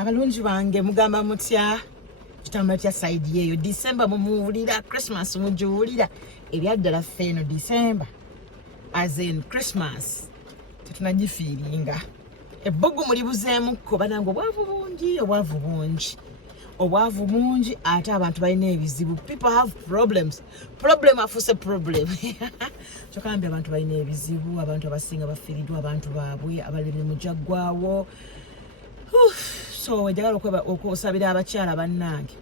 abalungi bange mugamba mutya kitambula kya side yeyo December mumuwulira Christmas mujuwulira ebyaddala ffeeno December as in Christmas tetunagifiiringa ebbugu mulibuzeemukko banange obwavu bungi ate abantu balina ebizibu people have problems afuuse problem kyokambye abantu balina ebizibu abantu abasinga bafiiriddwa abantu baabwe abalimi mujaggwawo so wejagala okusabira abakyala bannange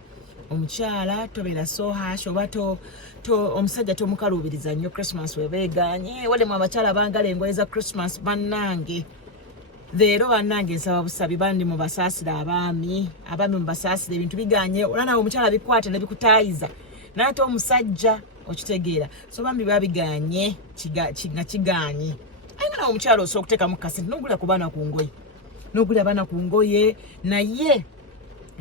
omukyala tobeera so harsh oba omusajja tomukaluubiriza nnyo Christmas webeeganye walemu abakyala bangala engoye za Christmas bannange leero bannange nsaba busabi bandi mubasaasira abaami mubasaasira ebintu biganye olana omukyala bikwate ne bikutaayiza n'ate omusajja okitegeera so bambi babiganye kiganye ayina nawe omukyala osobola okuteekamu kasente n'ogulira ku baana ku ngoye n'ogulira abaana ku ngoye naye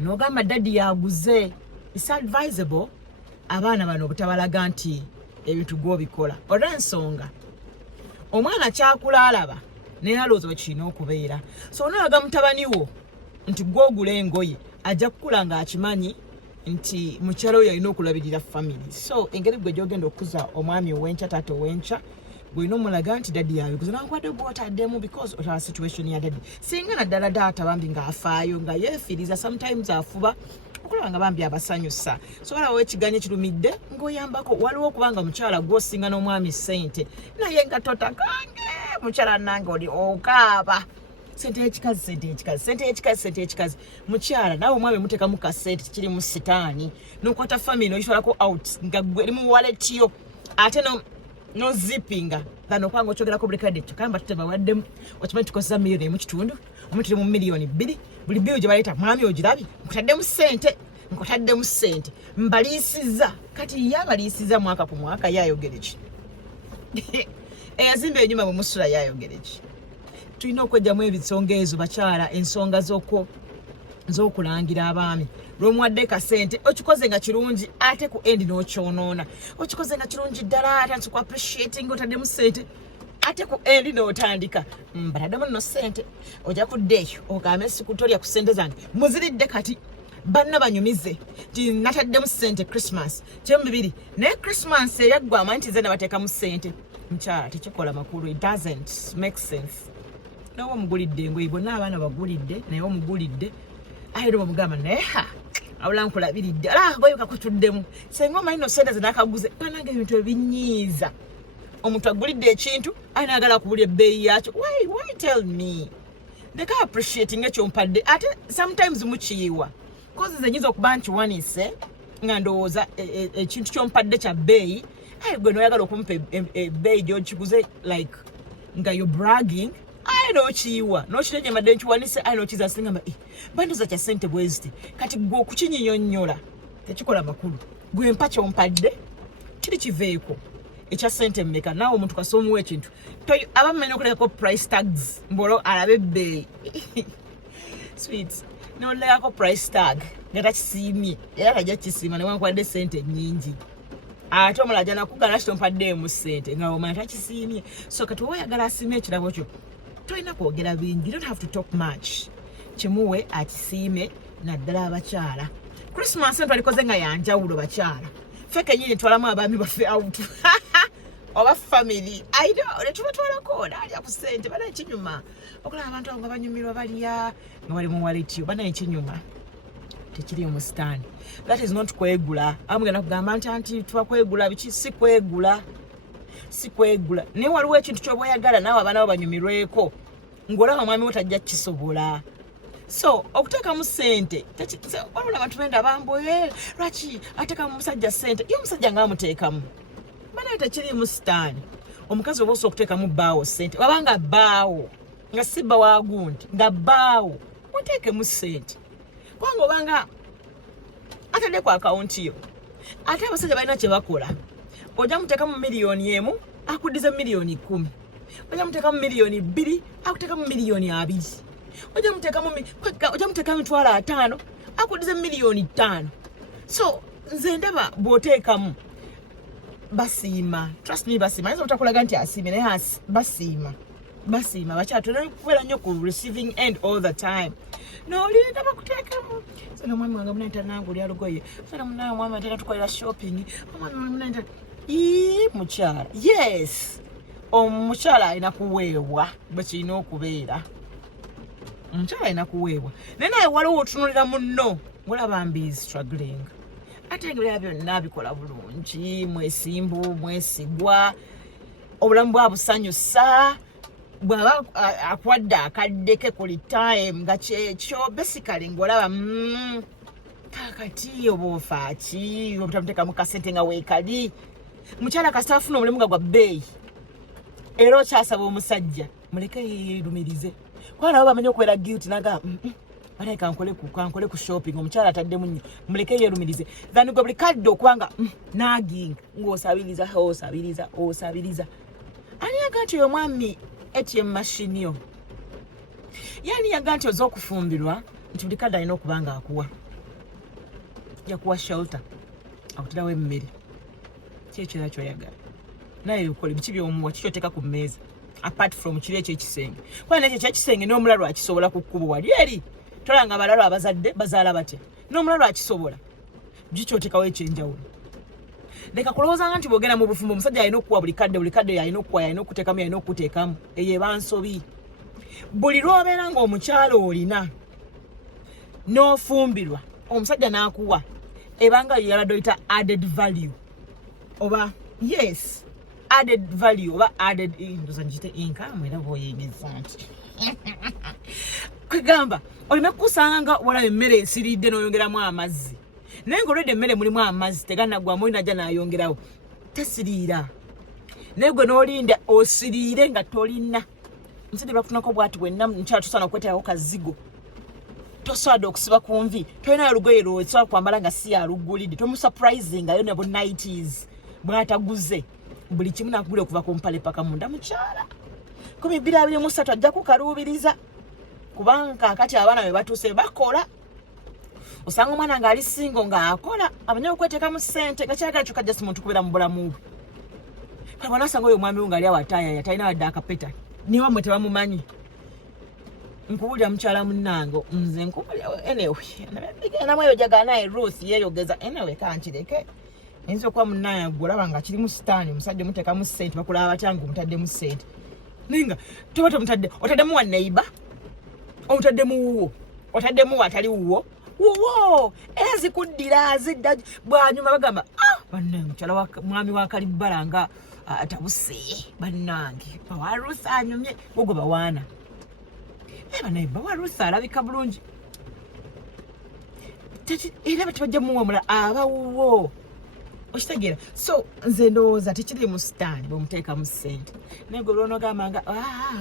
n'ogamba daddy yaguze it's advisable abaana bano obutabalaga nti ebintu gw'obikola olw'ensonga omwana kyakula alaba naye alowooza bwekirina okubeera so onalaga mutabani wo nti gw'ogula engoye ajja kukula ng'akimanyi nti mukyala oyo alina okulabirira family so engeri gwe gy'ogenda okukuza omwami ow'enkya taata ow'enkya gwina omulaga nti daddy yabiguze nankwadde gw'otaddemu because otaba situation ya daddy singa naddala taata bambi ng'afaayo nga yeefiiriza sometimes afuba okulaba nga bambi abasanyusa so walawo ekiganye kirumidde ng'oyambako waliwo okubanga mukyala gw'osinga n'omwami ssente naye nga totakange mukyala nange oli okaaba sente ekikazi mukyala nawe omwami muteekamu kasente kiri mu sitaani nokwata family oyitwalako out nga gwe eri mu wallet yo ate no zippinga thano okwanga okyogerako buli kadde kamba tutebawaddemu okimanyi tukozesa miliyoni emu kitundu omu tuli mu miliyoni 2 buli biyo gye baleeta mwami ogirabye nkutaddemu ssente mbaliisiza kati yabaliisiza mwaka ku mwaka yayogere ki eyazimba enyuma bwe musula yayogere ki tulina okwejjamu ebisonga ezo bakyala ensonga z'okulangira abaami lw'omuwadde kasente okikoze nga kirungi ate ku endi n'okyonoona okikoze nga kirungi ddala ate nti ku appreciating otaddemu ssente ate ku endi n'otandika mbataddemu nno ssente ojja kuddeeyo ogambe sikutolya ku ssente zange muziridde kati banna banyumize nti nataddemu ssente Christmas kyemu bibiri naye Christmas eyaggwa amanyi nti nze nabateekamu ssente mukyala tekikola makulu it doesn't make sense nawe omugulidde engoye bonna abaana bagulidde naye omugulidde aye ndo bamugamba naye awula nkulabiridde goye kakutuddemu senga omanyi no ssente zenakaguze banange ebintu ebinyiiza omuntu agulidde ekintu ayinaagala kubulya ebbeeyi yakyo why tell me ndeka appreciating ekyompadde ate sometimes mukiyiwa kozi zenyinza okuba nkiwanise nga ndowooza ekintu kyompadde kya bbeeyi aye gwe noyagala okumpa ebbeeyi gyokiguze like nga yo bragging aye nokiyiwa nokitegemadde nkiwanise aye nokiza singamba bandoza kya ssente bweziti kati gwe okukinyinyonnyola tekikola makulu gwe mpa kyompadde kiri kiveeko ekya ssente mmeka naawe omuntu kasoomuwa ekintu abamanya okulekako price tags mbolo alabe ebbeeyi sweets nolekako price tag nga takisiimye era tajja kisiima newankwadde ssente nnyingi ate omulala ajja nakugala kitompaddeemu ssente nga omanya takisiimye so kati oba oyagala asiime ekirabo kyo tolina kwogera bingi you don't have to talk much kimuwe akisiime naddala abakyala Christmas twalikoze nga yanjawulo bakyala ffe kenyini twalamu abaami baffe out oba family netubatwalako naalya ku ssente bana ekinyuma okulaba abantu abo nga banyumirwa balya nga bali mu walletyo bana ekinyuma tekiri omusitaani that is not kwegula amugenda kugamba nti twakwegula biki si kwegula naye waliwo ekintu kyoba oyagala naawe abaana bo banyumirweko ng'olaba mwami wo tajja kisobola so okuteekamu ssente waliwo abantu benda bamboye lwaki ateekamu omusajja ssente ye omusajja ngaamuteekamu banaye tekirimu sitaani omukazi oba osobola okuteekamu bbaawo ssente wabanga bbaawo nga si bba waagundi nga bbaawo oteekemu ssente kubanga obanga atadde ku akawunti yo ate abasajja balina kye bakola ojja muteekamu miliyoni emu akuddiza miliyoni 10 ojja muteekamu miliyoni 2 akuteekamu miliyoni 2 ojja muteekamu emitwalo 5 akuddiza miliyoni 5 so nze ndaba bw'oteekamu basiima trust me basiima ayinza obutakulaga nti asiime naye basiima basiima bakyatulina kubeera nnyo ku receiving end all the time. N'olinda bakuteekamu. Sano omwami wange munaita nange oli alugoye. Sano munaye omwami atera tukolera shopping. Omwami munaita mukyala. Yes. Omukyala alina kuweebwa bwe kirina okubeera. Omukyala alina kuweebwa. Naye naye waliwo otunuulira munno ng'olaba mbi struggling. Ate ebirala byonna abikola bulungi, mwesimbu, mwesigwa, obulamu bwa busanyusa, bw'aba akwadde akaddeke ku time nga kyekyo basically ng'olaba kakati oba ofa ki obutamuteekamu kasente nga weekali. Mukyala kasita afuna omulimu nga gwa bbeeyi era okyasaba omusajja muleke yeerumirize kuba nabo bamenye okubeera guilty naga banaye kankole ku shopping omukyala ataddemu nnyo muleke yeerumirize than gwe buli kadde okubanga nagging ng'osabiriza ani yaga nti oyo mwami ATM machine yo yani yaga nti oza okufumbirwa nti buli kadde alina okuba nga akuwa yakuwa shelter akutirawo emmere kyekira kyoyagala naye ukole biki by'omuwa kikyoteeka ku mmeeza apart from kiri ekyo ekisenge kuba nekyo kyekisenge n'omulalo akisobola ku kkubo wali eri tolanga abalalo abazadde bazaala batya n'omulalo akisobola gikyoteekawo ekyenjawulo leka kulowoozanga nti bw'ogenda mu bufumbo omusajja alina okukuwa buli kadde yalina okukuwa yalina okuteekamu yalina okuteekamu eyo eba nsobi buli lw'obeera ng'omukyala olina n'ofumbirwa omusajja n'akuwa ebanga yalado oyita added value oba yes added value oba added ndoza njite income era bw'oyingiza nti kwegamba olina kukusanga wala emmere esiridde n'oyongeramu amazzi naye ng'olwedde emmere mulimu amazzi teganaggwamu olinaja n'ayongerawo tesiriira naye gwe n'olinda osiriire nga tolina omusajja bakutunako bwati bwenna mukyala tosaana okweteekako kazigo tosobola okusiba ku nvi tolinayo olugoye lwosobola kwambala nga si yaluggulidde tomusurprisingayo ne bu 90s bw'ataguze buli kimu nakugula okuva ku mpale paka munda mukyala 2023 ajja kukaluubiriza kubanga kati abaana be batuuse bakola osanga omwana ng'ali singo ng'akola amanyi okweteekamu ssente nga kyagala kyokka just muntu kubeera mu bulamu bwe kale bw'onaasanga oyo omwami we ng'ali awataayaya talina wadde akapeta niwe mmwe tebamumanyi nkubulira mukyala munnange nze nkubulira anyway namu eyo jagala naye Ruth yeeyogeza anyway kankireke ayinza okuba munnaye gwolaba nga kirimu sitaani omusajja omuteekamu ssente bakulaba batya nga omutaddemu ssente naye nga toba tomutadde otaddemu wa neighbor omutaddemu wuwo otaddemu atali wuwo era zikuddira zidda bwanyuma bagamba banne mukyala mwami wa kalibbala nga atabuse bannange bawa Ruth anyumye ogwo bawaana banaye bawa Ruth alabika bulungi era batibajja muwa mulala abawuwo okitegeera so nze ndowooza tekiri mu sitaani bwemuteekamu ssente naye gwe olwonogamba nga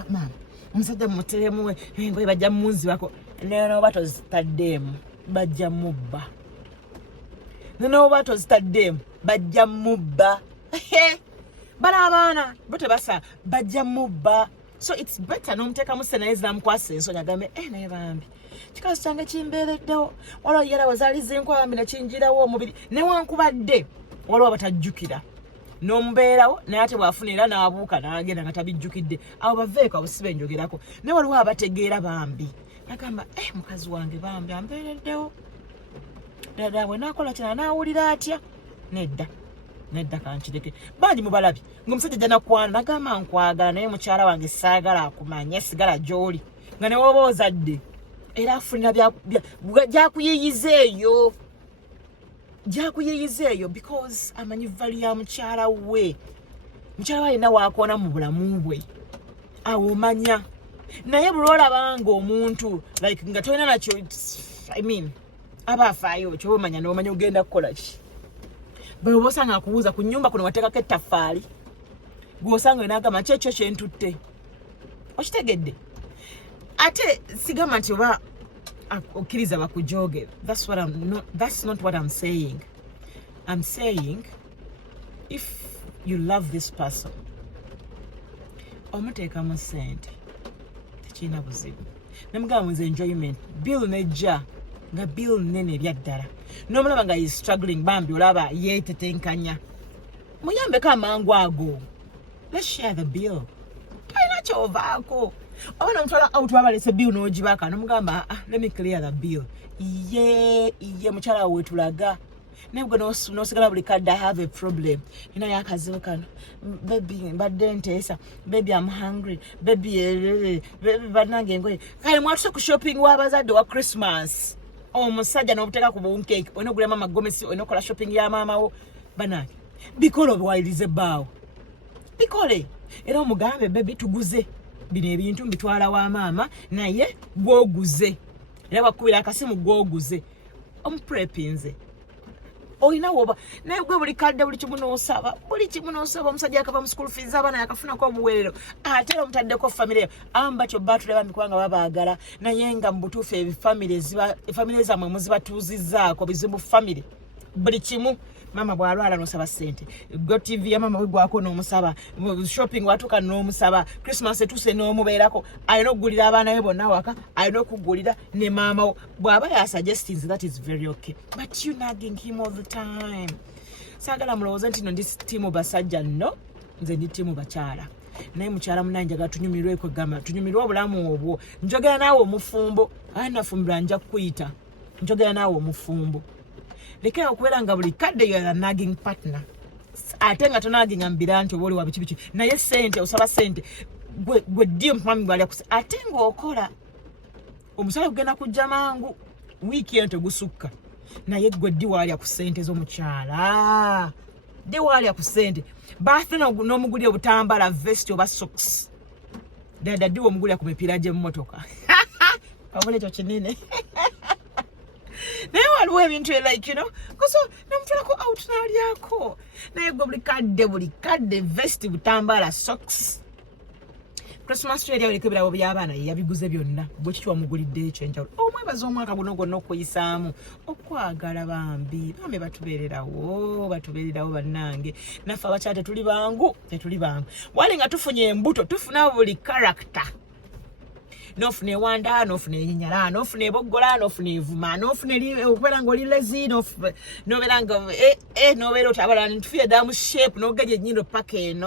maama omusajja mumuteremuwe engoye bajja mumunzibako nenoba tozitaddeemu bajja mubba nenoba tozitaddeemu bajja mubba bala abaana bo tebasa bajja mubba so it's better n'omuteekamu ssente naye zinamukwasa ensonyi agambe naye bambi kikazi kyange kimbeereddewo waliwo yalawo zaali zinkwambi nekinjirawo omubiri newankubadde waliwo batajjukira n'omubeerawo naye ate bw'afuna era n'abuuka n'agenda nga tabijjukidde abo baveeko abusiba enjogerako naye waliwo abategeera bambi nagamba mukazi wange bambi ambeereddewo ddala bwe naakola kina naawulira atya nedda kankireke bangi mubalabye ng'omusajja ajja nakwana nagamba nkwagala naye mukyala wange saagala akumanye sigala gy'oli nga ne woba ozadde era afunira gyakuyiyiza eyo because amanyi valu ya mukyala we alina waakoona mu bulamu bwe awo omanya naye buli olabanga omuntu like nga tolina nakyo aba afaayo kyoba omanya n'omanya ogenda kukola ki bwe osanga akubuuza ku nnyumba kuno wateekako ettaffaali gw'osanga enagamba kyekyo kyentutte okitegedde ate sigamba nti oba okkiriza bakujooge that's not what I'm saying. I'm saying if you love this person omuteekamu ssente tekirina buzibu nemugamba nze enjoyment bill nejja nga bill nene ebyaddala n'omulaba nga is struggling bambi olaba yeetetenkanya muyambeko amangu ago let's share the bill talina kyovaako abana mutwala out babalese bill n'ogibaka n'omugamba let me clear the bill ye mukyala wetulaga nebwe nosigala buli kadde I have a problem nina yakazibu kano baby mbadde nteesa baby I'm hungry baby bannange engoye kale mwatuse ku shopping w'abazadde wa Christmas omusajja n'obuteeka ku buncake onogula mama gomesi onokola shopping ya maama wo bannange bikole obuwayirize bbaawo bikole era omugambe baby tuguze bino ebintu mbitwala wa maama naye gwoguze era bakubira akasimu gwoguze omuprepinze oyina woba naye gwe buli kadde buli kimu n'osaba omusajja akava mu school fees abaana yakafunako obuweerero ate omutaddeko famire amba kyo batuleba mikubanga babaagala naye nga mu butuufu efamire zammwe muzibatuuzizzaako bizibu famire buli kimu mama bwalwala n'osaba sente go tv ya mama wegwako n'omusaba shopping watuuka n'omusaba Christmas etuuse n'omubeerako alina okugulira abaana be bonna waka alina okugulira ne maama wo bw'aba yasuggestions that is very okay but you nagging him all the time saagala mulowooze nti no ndi tiimu basajja nno nze ndi tiimu bakyala naye mukyala munange njagala tunyumirweko gamba tunyumirwe obulamu obwo njogera naawe omufumbo nafumbirwa nja kukuyita njogera naawe omufumbo lekera okubeera nga buli kadde you are a nagging partner ate nga tonaginga mbira nti oba oli wa biki naye sente osaba sente gwe ddi omumami gwalya kusa ate ng'okola omusala kugenda kujja mangu wiiki eyo tegusukka naye gwe ddi waalya ku sente z'omukyala ddi waalya ku sente baathe n'omugulya obutambala vesti oba socks ddala ddi womugulya ku mipiira gy'emmotoka pabula ekyo kinene naye waliwo ebintu like koso namutwalako out n'alyako naye gwe buli kadde vesti butambala socks Christmas tree eryawo eriko ebirabo by'abaana yabiguze byonna bwe kiki wamugulidde ekyenjawulo omwebaza omwaka guno gwonna okuyisaamu okwagala bambi batubeererawo bannange naffe abakyala tetuli bangu wali nga tufunye embuto tufuna buli character nofuna ewanda nofuna enyinyala nofuna eboggola nofuna evuma nofuna okubeera nga oli lezi nobeera nga nobeera oti abalala nitufuye damu shape n'ogajya ennyindo paka eno